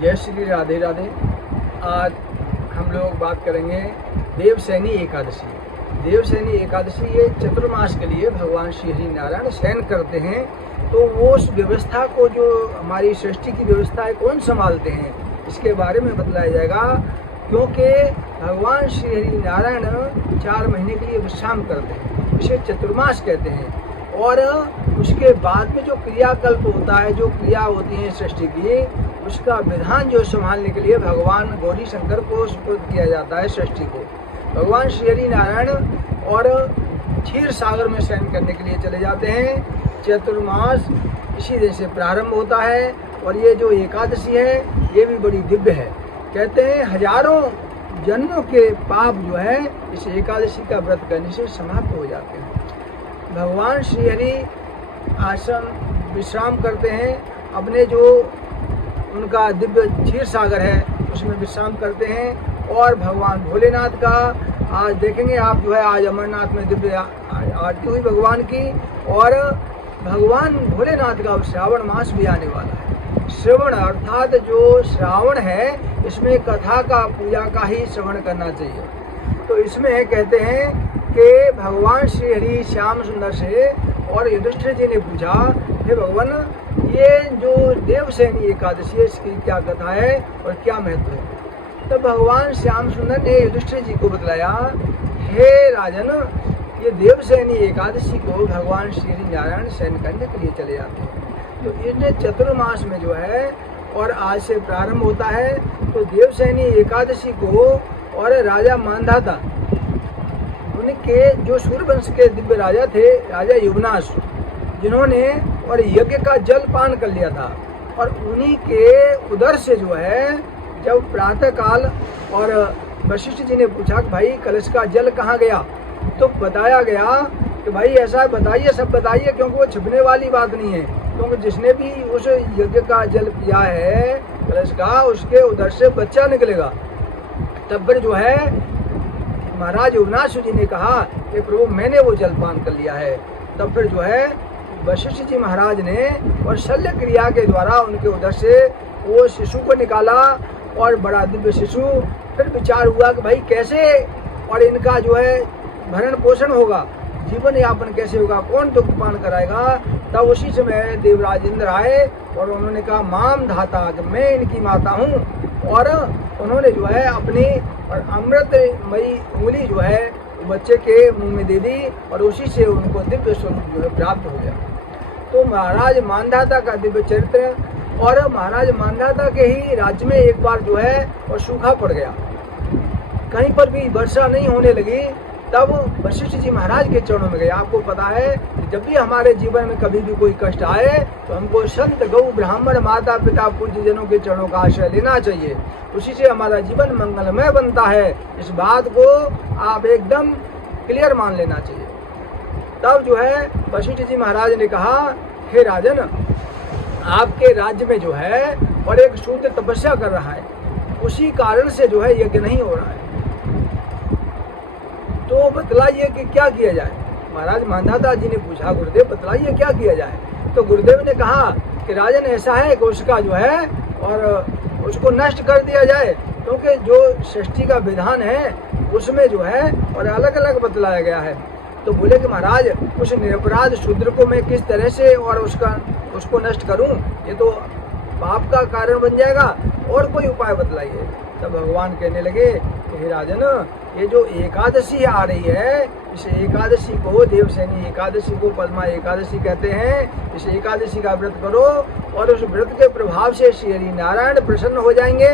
जय श्री राधे राधे। आज हम लोग बात करेंगे देवशयनी एकादशी। देवशयनी एकादशी ये चतुर्मास के लिए भगवान श्री हरि नारायण शयन करते हैं, तो वो उस व्यवस्था को, जो हमारी सृष्टि की व्यवस्था है, कौन संभालते हैं, इसके बारे में बतलाया जाएगा। क्योंकि भगवान श्री हरि नारायण 4 महीने के लिए विश्राम करते हैं, इसे चतुर्मास कहते हैं। और उसके बाद में जो क्रियाकल्प होता है, जो क्रिया होती है सृष्टि की, उसका विधान जो संभालने के लिए भगवान गौरी शंकर को सुपुर्द किया जाता है सृष्टि को। भगवान श्री हरि नारायण और क्षीर सागर में शयन करने के लिए चले जाते हैं। चतुर्मास इसी दिन से प्रारंभ होता है और ये जो एकादशी है ये भी बड़ी दिव्य है। कहते हैं हजारों जन्मों के पाप जो है इस एकादशी का व्रत करने से समाप्त हो जाते हैं। भगवान श्री हरि आश्रम विश्राम करते हैं, अपने जो उनका दिव्य क्षीर सागर है उसमें विश्राम करते हैं। और भगवान भोलेनाथ का आज देखेंगे आप, जो है आज अमरनाथ में दिव्य आरती हुई भगवान की। और भगवान भोलेनाथ का श्रावण मास भी आने वाला है। श्रवण अर्थात जो श्रावण है, इसमें कथा का, पूजा का ही श्रवण करना चाहिए। तो इसमें कहते हैं कि भगवान श्री हरि श्याम सुंदर से और युधिष्ठिर जी ने पूछा, हे भगवान, ये जो देवशयनी एकादशी है इसकी क्या कथा है और क्या महत्व है। तब भगवान श्याम सुंदर ने युधिष्ठिर जी को बतलाया, हे राजन, ये देवशयनी एकादशी को भगवान श्री हरि नारायण शयन करने के लिए चले जाते हैं। तो इतने चतुर्मास में जो है और आज से प्रारंभ होता है। तो देवशयनी एकादशी को और राजा मांधाता, उनके जो सूर्यवंश के दिव्य राजा थे, राजा युवनाश, जिन्होंने और यज्ञ का जल पान कर लिया था, और उन्हीं के उदर से जो है जब प्रातः काल और वशिष्ठ जी ने पूछा कि भाई कलश का जल कहाँ गया, तो बताया गया कि भाई ऐसा बताइए, सब बताइए, क्योंकि वो छिपने वाली बात नहीं है। क्योंकि जिसने भी उस यज्ञ का जल पिया है कलश का, उसके उदर से बच्चा निकलेगा। तब पर जो है महाराज युवनाश जी ने कहा कि प्रभु मैंने वो जलपान कर लिया है। तब फिर जो है वशिष्ठ जी महाराज ने और शल्य क्रिया के द्वारा उनके उदर से वो शिशु को निकाला, और बड़ा दिव्य शिशु। फिर विचार हुआ कि भाई कैसे और इनका जो है भरण पोषण होगा, जीवन यापन कैसे होगा, कौन दुग्धपान कराएगा। तब उसी समय देवराज इंद्र आए और उन्होंने कहा, माम धाता, मैं इनकी माता हूँ। और उन्होंने जो है अपनी और अमृतमयी उंगली जो है बच्चे के मुंह में दे दी, और उसी से उनको दिव्य स्वरूप जो है प्राप्त हो गया। तो महाराज मांधाता का दिव्य चरित्र, और महाराज मांधाता के ही राज्य में एक बार जो है और सूखा पड़ गया, कहीं पर भी वर्षा नहीं होने लगी। तब वशिष्ठ जी महाराज के चरणों में गए। आपको पता है कि जब भी हमारे जीवन में कभी भी कोई कष्ट आए तो हमको संत, गौ, ब्राह्मण, माता पिता, पूज्य जनों के चरणों का आश्रय लेना चाहिए। उसी से हमारा जीवन मंगलमय बनता है। इस बात को आप एकदम क्लियर मान लेना चाहिए। तब जो है वशिष्ठ जी महाराज ने कहा, हे राजन, आपके राज्य में जो है और एक शूद्र तपस्या कर रहा है, उसी कारण से जो है यज्ञ नहीं हो रहा है, तो बतलाइए कि क्या किया जाए। महाराज मांधाता जी ने पूछा, गुरुदेव बतलाइए क्या किया जाए। तो गुरुदेव ने कहा कि राजन ऐसा है कि उसका जो है और उसको नष्ट कर दिया जाए, क्योंकि जो सृष्टि का विधान है उसमें जो है और अलग अलग बतलाया गया है। तो बोले कि महाराज, उस निरपराध शूद्र को मैं किस तरह से और उसको नष्ट करूं, ये तो पाप का कारण बन जाएगा, और कोई उपाय बतलाइए। तब भगवान कहने लगे कि हे राजन, ये जो एकादशी आ रही है, इस एकादशी को, देवशयनी एकादशी को पद्मा एकादशी कहते हैं। इस एकादशी का व्रत करो, और उस व्रत के प्रभाव से श्री हरि नारायण प्रसन्न हो जाएंगे,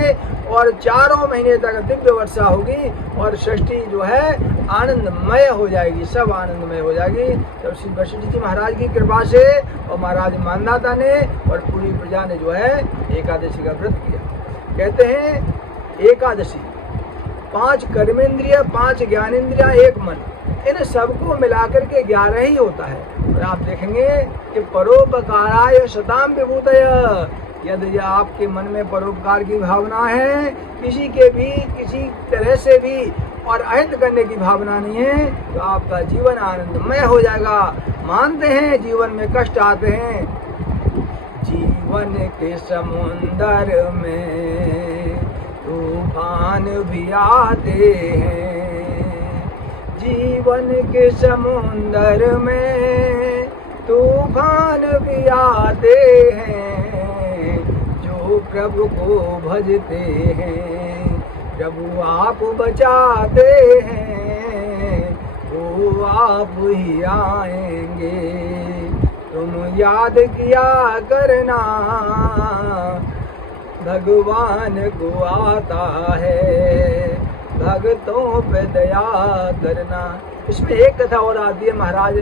और 4 महीने तक दिव्य वर्षा होगी, और सृष्टि जो है आनंदमय हो जाएगी, सब आनंदमय हो जाएगी। तब श्री वशिष्ठ जी महाराज की कृपा से और महाराज मांधाता ने और पूरी प्रजा ने जो है एकादशी का व्रत किया। कहते हैं एकादशी 5 कर्मेंद्रिय, 5 ज्ञानेंद्रिया, 1 मन, इन सबको मिलाकर के 11 ही होता है। और आप देखेंगे कि परोपकाराय शताम विभूतय, यदि आपके मन में परोपकार की भावना है, किसी के भी किसी तरह से भी और अहित करने की भावना नहीं है, तो आपका जीवन आनंदमय हो जाएगा। मानते हैं जीवन में कष्ट आते हैं, जी जीवन के समुंदर में तूफान भी आते हैं, जीवन के समुंदर में तूफान भी आते हैं। जो प्रभु को भजते हैं प्रभु आप बचाते हैं, वो आप ही आएंगे। तुम याद किया करना भगवान को आता है भक्तों पे दया करना। इसमें एक कथा और आती है महाराज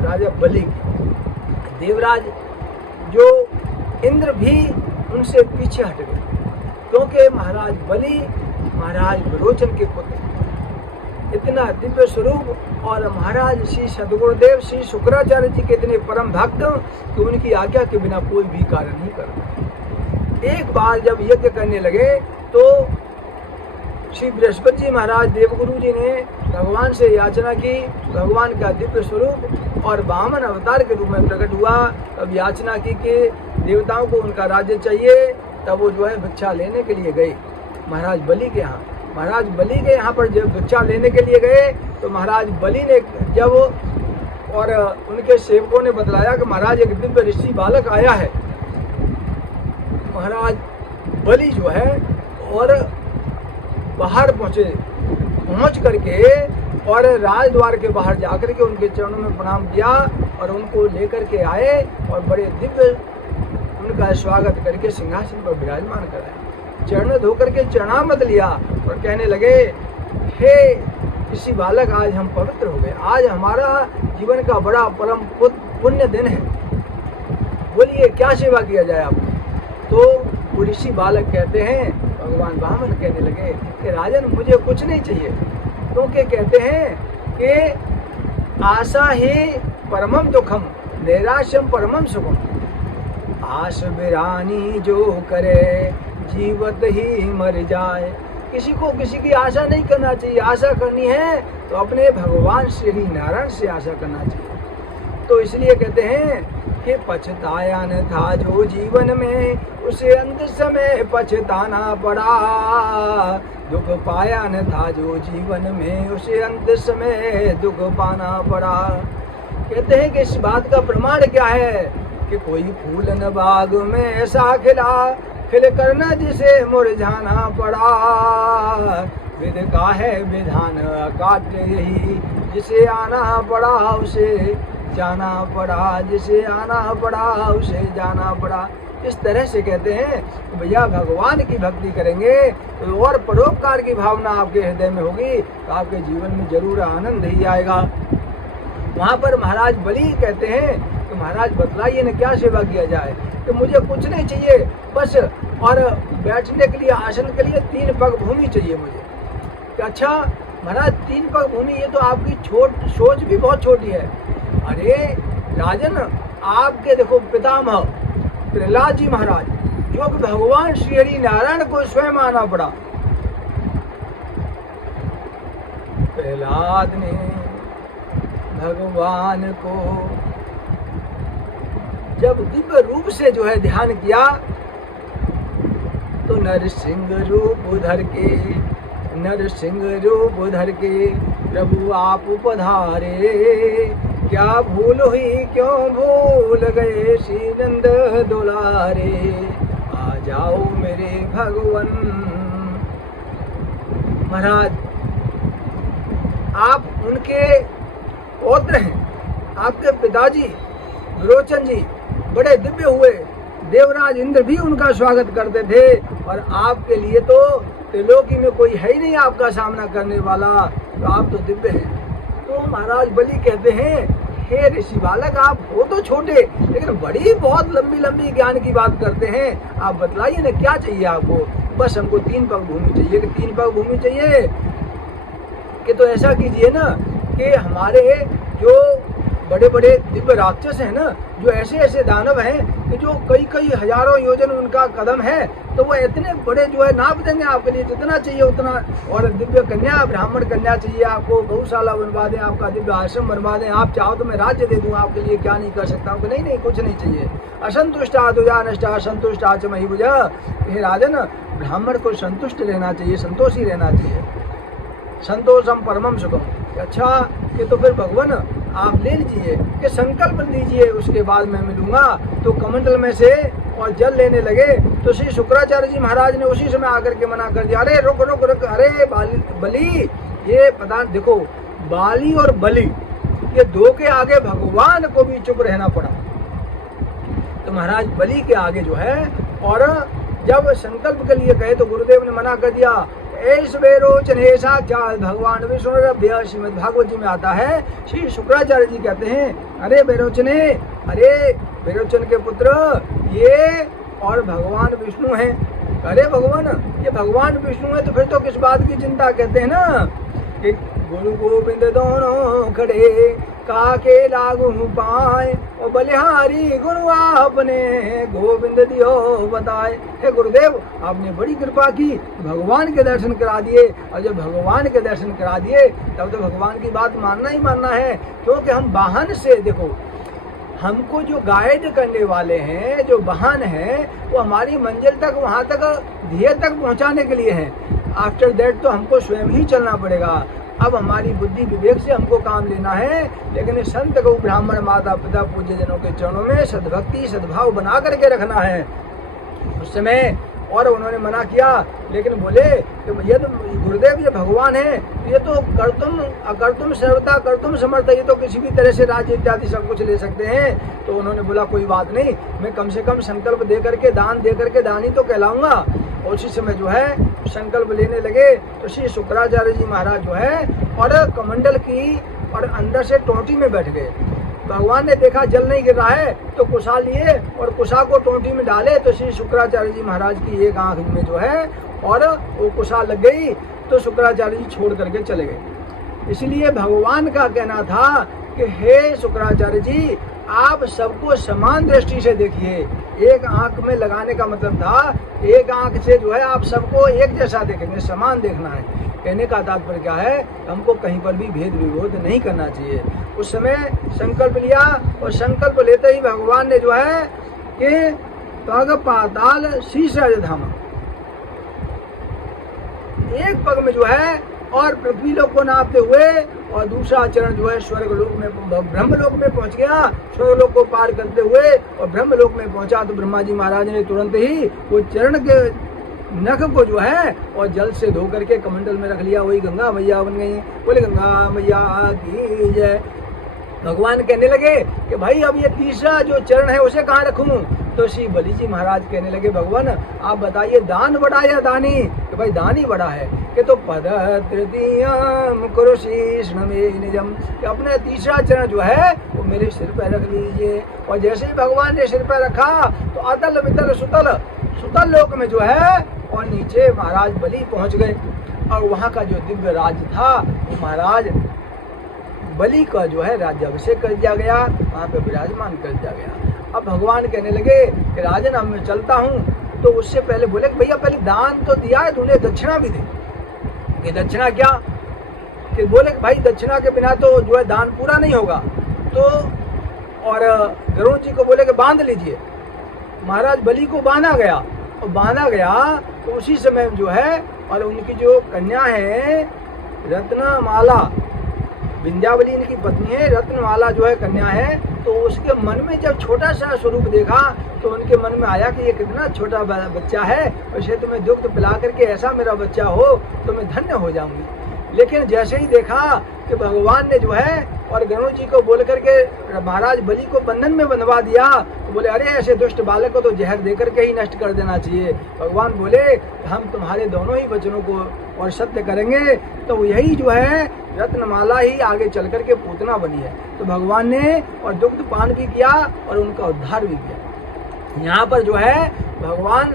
राजा बलि की। देवराज जो इंद्र भी उनसे पीछे हट गए, क्योंकि महाराज बलि महाराज विरोचन के पुत्र, इतना दिव्य स्वरूप और महाराज श्री सद्गुरुदेव श्री शुक्राचार्य जी के इतने परम भक्त कि उनकी आज्ञा के बिना कोई भी कार्य नहीं करता। एक बार जब यज्ञ करने लगे तो श्री बृहस्पति जी महाराज देवगुरु जी ने भगवान से याचना की। भगवान का दिव्य स्वरूप और वामन अवतार के रूप में प्रकट हुआ। तब याचना की कि देवताओं को उनका राज्य चाहिए। तब वो जो है भिक्षा लेने के लिए गए महाराज बलि के यहाँ। महाराज बलि के यहाँ पर जब भिक्षा लेने के लिए गए तो महाराज बलि ने जब और उनके सेवकों ने बतलाया कि महाराज एक दिव्य ऋषि बालक आया है। महाराज बलि जो है और बाहर पहुंच करके और राजद्वार के बाहर जाकर के उनके चरणों में प्रणाम किया और उनको लेकर के आए और बड़े दिव्य उनका स्वागत करके सिंहासन पर विराजमान कराया। चरण धोकर के चरणामृत लिया और कहने लगे, हे ऋषि बालक, आज हम पवित्र हो गए। आज हमारा जीवन का बड़ा परम पुण्य दिन है। बोलिए क्या सेवा किया जाए आपको। तो वो ऋषि बालक कहते हैं, भगवान वामन कहने लगे कि राजन मुझे कुछ नहीं चाहिए, क्योंकि कहते हैं कि आशा ही परमम दुखम नैराश्यम परमम सुखम। आश बिरानी जो करे जीवत ही मर जाए। किसी को किसी की आशा नहीं करना चाहिए। आशा करनी है तो अपने भगवान श्री नारायण से आशा करना चाहिए। तो इसलिए कहते हैं कि पछताया न था जो जीवन में, उसे अंत समय पछताना पड़ा। दुख पाया न था जो जीवन में, उसे अंत समय दुख पाना पड़ा। कहते हैं कि इस बात का प्रमाण क्या है कि कोई फूल न बाग में ऐसा खिला, खिल करना जिसे मुरझाना पड़ा। विध का है विधान काट यही, जिसे आना पड़ा उसे जाना पड़ा, जिसे आना पड़ा उसे जाना पड़ा। इस तरह से कहते हैं कि भैया भगवान की भक्ति करेंगे तो और परोपकार की भावना आपके हृदय में होगी तो आपके जीवन में जरूर आनंद ही आएगा। वहाँ पर महाराज बलि कहते हैं कि महाराज बतलाइए न क्या सेवा किया जाए। कि मुझे कुछ नहीं चाहिए, बस और बैठने के लिए आसन के लिए 3 पग भूमि चाहिए मुझे। कि अच्छा महाराज 3 पग भूमि, ये तो आपकी सोच भी बहुत छोटी है। अरे राजन, आपके देखो पितामह प्रहलाद जी महाराज, जो कि भगवान श्री हरि नारायण को स्वयं आना पड़ा। प्रहलाद ने भगवान को जब दिव्य रूप से जो है ध्यान किया तो नरसिंह रूप धर के प्रभु आप पधारे। क्या भूल हुई क्यों भूल गए श्री नंद दुलारे, आ जाओ मेरे भगवन। महाराज आप उनके पौत्र हैं, आपके पिताजी विरोचन जी बड़े दिव्य हुए। देवराज इंद्र भी उनका स्वागत करते थे और आपके लिए तो त्रिलोकी में कोई है ही नहीं आपका सामना करने वाला, तो आप तो दिव्य हैं। तो महाराज बलि कहते हैं, हे ऋषि बालक, आप हो तो छोटे लेकिन बड़ी बहुत लंबी लंबी ज्ञान की बात करते हैं। आप बतलाइए ना क्या चाहिए आपको। बस हमको 3 पग भूमि चाहिए। कि 3 पग भूमि चाहिए कि तो ऐसा कीजिए ना कि हमारे जो बड़े बड़े दिव्य राक्षस हैं ना, जो ऐसे ऐसे दानव हैं कि जो कई कई हजारों योजन उनका कदम है, तो वो इतने बड़े जो है नाप देंगे आपके लिए जितना चाहिए उतना। और दिव्य कन्या, ब्राह्मण कन्या चाहिए आपको, गौशाला बनवा दें, आपका दिव्य आश्रम बनवा दें, आप चाहो तो मैं राज्य दे दूँ आपके लिए, क्या नहीं कर सकता हूँ? नहीं नहीं, कुछ नहीं चाहिए। असंतुष्टा तुझा नष्टा संतुष्टा च मही बुझा। हे राजन, ब्राह्मण को संतुष्ट रहना चाहिए, संतोषी रहना चाहिए। संतोषम परमम सुखम। अच्छा, ये तो फिर भगवान आप ले लीजिए कि संकल्प लीजिए, उसके बाद मैं मिलूंगा। तो कमंडल में से और जल लेने लगे तो श्री शुक्राचार्य जी महाराज ने उसी समय आकर के मना कर दिया, अरे रुक रुक रुक, अरे बलि, ये पता देखो, बाली और बलि ये दो के आगे भगवान को भी चुप रहना पड़ा। तो महाराज बलि के आगे जो है, और जब संकल्प के लिए कहे तो गुरुदेव ने मना कर दिया। ऐस बेरोचन है साक्षात भगवान विष्णु। श्रीमद् भागवत जी में आता है, श्री शुक्राचार्य जी कहते हैं, अरे बेरोचने, अरे बेरोचन के पुत्र, ये और भगवान विष्णु हैं। अरे भगवान, ये भगवान विष्णु है तो फिर तो किस बात की चिंता? कहते हैं ना कि गुरु गोविंद दोनों खड़े, काके लागू पाए, और बलिहारी गुरु आपने गोविंद दियो बताए। हे गुरुदेव, आपने बड़ी कृपा की, भगवान के दर्शन करा दिए, और जब भगवान के दर्शन करा दिए तब तो भगवान की बात मानना ही मानना है। क्योंकि हम वाहन से, देखो, हमको जो गाइड करने वाले हैं, जो वाहन हैं, वो हमारी मंजिल तक, वहाँ तक, ध्येय तक पहुँचाने के लिए हैं। आफ्टर दैट तो हमको स्वयं ही चलना पड़ेगा। अब हमारी बुद्धि विवेक से हमको काम लेना है, लेकिन संत गौ ब्राह्मण माता पिता पूज्य जनों के चरणों में सद्भक्ति सद्भाव बना करके रखना है उस समय। और उन्होंने मना किया, लेकिन बोले कि ये तो गुरुदेव, ये भगवान है, ये तो कर्तुम अकर्तुम सर्वथा कर्तुम समर्थ, ये तो किसी भी तरह से राज्य इत्यादि सब कुछ ले सकते हैं। तो उन्होंने बोला कोई बात नहीं, मैं कम से कम संकल्प दे करके, दान दे करके दानी तो कहलाऊंगा। उसी समय जो है संकल्प लेने लगे तो श्री शुक्राचार्य जी महाराज जो है और कमंडल की और अंदर से टोंटी में बैठ गए। भगवान ने देखा जल नहीं गिर रहा है तो कुशा लिए और कुशा को टोंटी में डाले, तो श्री शुक्राचार्य जी महाराज की एक आंख में जो है और वो कुशा लग गई, तो शुक्राचार्य जी छोड़ करके चले गए। इसलिए भगवान का कहना था कि हे शुक्राचार्य जी, आप सबको समान दृष्टि से देखिए। एक आंख में लगाने का मतलब था, एक आंख से जो है आप सबको एक जैसा देखेंगे, समान देखना है। कहने का तात्पर्य क्या है, हमको कहीं पर भी भेद विरोध नहीं करना चाहिए। उस समय संकल्प लिया, और संकल्प लेते ही भगवान ने जो है कि पग पाताल शीश धाम, एक पग में जो है और पृथ्वी लोक को नापते हुए, और दूसरा चरण जो है स्वर्ग लोक में, ब्रह्म लोक में पहुंच गया। स्वर्ग लोक को पार करते हुए और ब्रह्म लोक में पहुंचा तो ब्रह्मा जी महाराज ने तुरंत ही वो चरण के नख को जो है और जल से धो करके कमंडल में रख लिया। वही गंगा मैया बन गई। बोले गंगा मैया की जय। भगवान कहने लगे कि भाई अब ये तीसरा जो चरण है उसे कहाँ रखूं? तो श्री बलि जी महाराज कहने लगे भगवान आप बताइए, दान बड़ा या दानी? कि भाई दान ही बड़ा है। कि तो पद तृतीयम कुरुशीष्ण में निजम, कि अपने तीसरा चरण जो है वो मेरे सिर पर रख लीजिए। और जैसे ही भगवान ने सिर पर रखा तो अतल वितल सुतल, सुतल लोक में जो है और नीचे महाराज बलि पहुंच गए। और वहाँ का जो दिव्य राज्य था वो महाराज बलि का जो है राज्याभिषेक कर दिया गया, वहाँ पे विराजमान कर दिया गया। अब भगवान कहने लगे कि राजन अब मैं चलता हूँ। तो उससे पहले बोले कि भैया पहले दान तो दिया है तूने, दक्षिणा भी दे। कि दक्षिणा क्या? कि बोले कि भाई दक्षिणा के बिना तो जो है दान पूरा नहीं होगा। तो और गरुड़ जी को बोले कि बांध लीजिए। महाराज बलि को बांधा गया, और बांधा गया तो उसी समय जो है और उनकी जो कन्या है रत्नमाला, विंध्यावली इनकी पत्नी है, रत्नमाला जो है कन्या है। तो उसके मन में जब छोटा सा स्वरूप देखा तो उनके मन में आया कि ये कितना छोटा बच्चा है, उसे तो मैं दुग्ध पिला करके ऐसा मेरा बच्चा हो तो मैं धन्य हो जाऊंगी। लेकिन जैसे ही देखा कि भगवान ने जो है और गरुड़ जी को बोल करके महाराज बलि को बंधन में बंधवा दिया, तो बोले अरे ऐसे दुष्ट बालक को तो जहर दे करके ही नष्ट कर देना चाहिए। भगवान बोले हम तुम्हारे दोनों ही वचनों को और सत्य करेंगे। तो यही जो है रत्नमाला ही आगे चल करके पूतना बनी है। तो भगवान ने और दुग्ध पान भी किया और उनका उद्धार भी किया। यहाँ पर जो है भगवान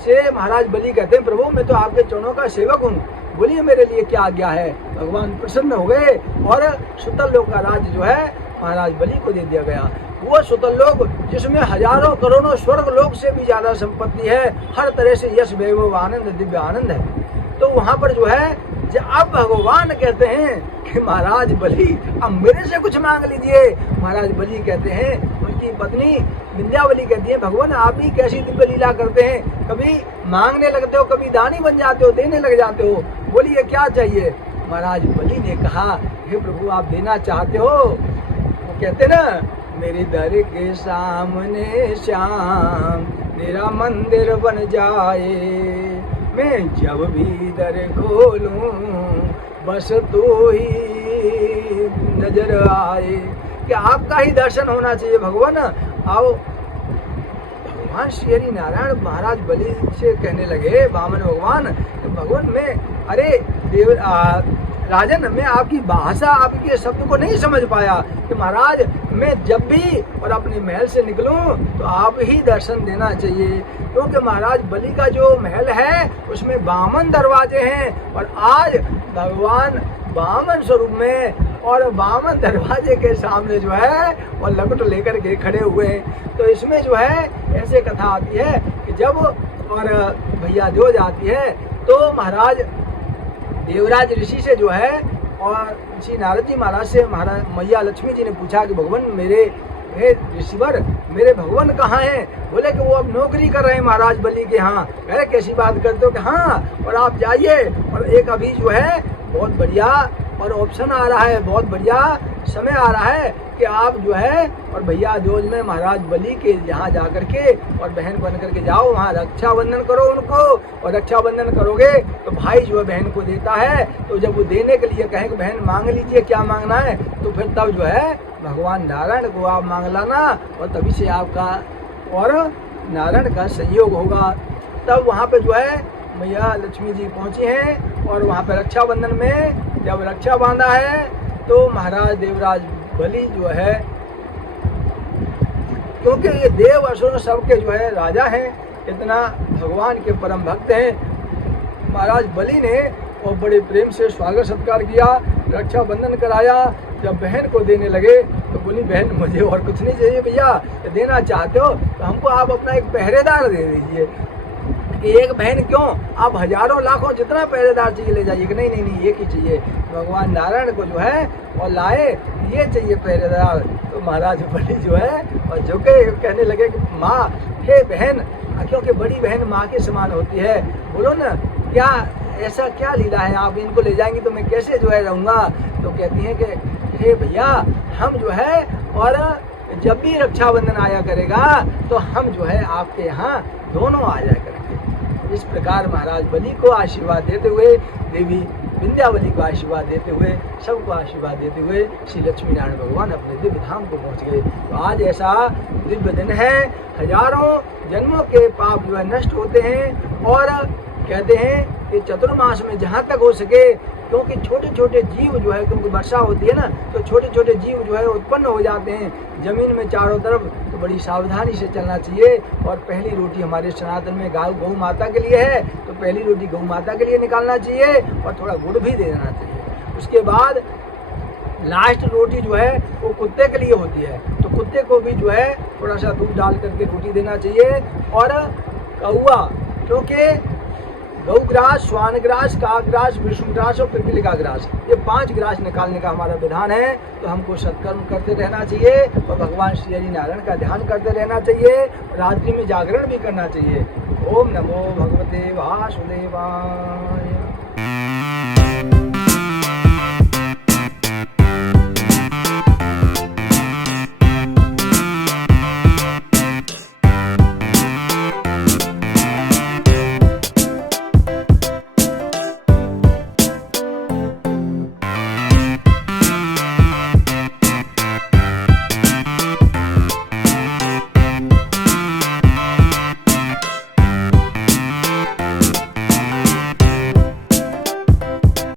से महाराज बलि कहते हैं प्रभु मैं तो आपके चरणों का सेवक हूँ, बोलिए मेरे लिए क्या आज्ञा है। भगवान प्रसन्न हो गए और सुतल लोक का राज्य जो है महाराज बलि को दे दिया गया। वो सुतल लोक जिसमें हजारों करोड़ों स्वर्ग लोक से भी ज्यादा संपत्ति है, हर तरह से यश वैभव आनंद दिव्य आनंद है। तो वहां पर जो है अब भगवान कहते हैं कि महाराज बलि अब मेरे से कुछ मांग लीजिए। महाराज बलि कहते हैं, उनकी पत्नी विंध्यावली कहती है, भगवान आप ही कैसी दिव्य लीला करते हैं, कभी मांगने लगते हो, कभी दानी बन जाते हो, देने लग जाते हो, बोलिए क्या चाहिए। महाराज बलि ने कहा, हे प्रभु आप देना चाहते हो। वो कहते ना, मेरे दर के सामने श्याम तेरा मंदिर बन जाए, मैं जब भी दर खोलूं बस तो ही नजर आए। कि आपका ही दर्शन होना चाहिए भगवान। आओ भगवान श्री हरि नारायण महाराज बलि से कहने लगे, वामन भगवान, भगवान मैं अरे देव राजन मैं आपकी भाषा आपके शब्द को नहीं समझ पाया कि महाराज मैं जब भी और अपने महल से निकलूं तो आप ही दर्शन देना चाहिए, क्योंकि महाराज बलि का जो महल है उसमें 52 दरवाजे हैं और आज भगवान 52 स्वरूप में और 52 दरवाजे के सामने जो है और लपट लेकर के खड़े हुए हैं। तो इसमें जो है ऐसे कथा आती है कि जब और भैया जोज आती है तो महाराज देवराज ऋषि से जो है और श्री नारद जी महाराज से महाराज मैया लक्ष्मी जी ने पूछा कि भगवान मेरे हे ऋषिवर मेरे भगवान कहाँ हैं। बोले कि वो अब नौकरी कर रहे हैं महाराज बलि के यहाँ। कहे कैसी बात करते हो कि हाँ, और आप जाइए और एक अभी जो है बहुत बढ़िया और ऑप्शन आ रहा है, बहुत बढ़िया समय आ रहा है कि आप जो है और भैया जोज में महाराज बलि के यहाँ जा करके और बहन बन करके जाओ, वहाँ रक्षाबंधन करो उनको, और रक्षाबंधन करोगे तो भाई जो है बहन को देता है। तो जब वो देने के लिए कहें कि बहन मांग लीजिए क्या मांगना है, तो फिर तब जो है भगवान नारायण को आप मांग लाना और तभी से आपका और नारायण का संयोग होगा। तब वहाँ पे जो है मैया लक्ष्मी जी पहुँची हैं और वहाँ पे रक्षाबंधन में जब रक्षा बांधा है तो महाराज देवराज बलि जो है, क्योंकि ये देव असुर सबके जो है राजा हैं, इतना भगवान के परम भक्त हैं, महाराज बलि ने और बड़े प्रेम से स्वागत सत्कार किया, रक्षाबंधन कराया। जब बहन को देने लगे तो बोली बहन मुझे और कुछ नहीं चाहिए भैया, देना चाहते हो तो हमको आप अपना एक पहरेदार दे दीजिए। एक बहन क्यों, आप हजारों लाखों जितना पहरेदार चाहिए ले जाइए। कि नहीं नहीं नहीं एक ही चाहिए। भगवान नारायण को जो है और लाए ये चाहिए पहरेदार। तो महाराज बलि जो है और झुके कहने लगे कि माँ हे बहन, क्योंकि बड़ी बहन माँ के समान होती है, बोलो ना क्या ऐसा क्या लीला है, आप इनको ले जाएंगे तो मैं कैसे जो है रहूँगा। तो कहती हैं कि हे भैया हम जो है और जब भी रक्षाबंधन आया करेगा तो हम जो है आपके यहाँ दोनों आ जाया करेंगे। इस प्रकार महाराज बलि को आशीर्वाद देते हुए, देवी विंध्यावली को आशीर्वाद देते हुए, सबको आशीर्वाद देते हुए श्री लक्ष्मी नारायण भगवान अपने दिव्य धाम को पहुँच गए। तो आज ऐसा दिव्य दिन है, हजारों जन्मों के पाप जो है नष्ट होते हैं। और कहते हैं कि चतुर्मास में जहाँ तक हो सके, क्योंकि छोटे छोटे जीव जो है, क्योंकि वर्षा होती है ना, तो छोटे छोटे जीव जो है उत्पन्न हो जाते हैं जमीन में चारों तरफ। तो बड़ी सावधानी से चलना चाहिए। और पहली रोटी हमारे सनातन में गौ माता के लिए है, तो पहली रोटी गौ माता के लिए निकालना चाहिए और थोड़ा गुड़ भी दे देना चाहिए। उसके बाद लास्ट रोटी जो है वो कुत्ते के लिए होती है, तो कुत्ते को भी जो है थोड़ा सा दूध डाल करके रोटी देना चाहिए। और कौआ, क्योंकि गौग्रास, श्वानग्रास, काकग्रास, विष्णुग्रास और पिपली का ग्रास, ये 5 ग्रास निकालने का हमारा विधान है। तो हमको सत्कर्म करते रहना चाहिए और भगवान श्री हरि नारायण का ध्यान करते रहना चाहिए। रात्रि में जागरण भी करना चाहिए। ओम नमो भगवते वासुदेवाय।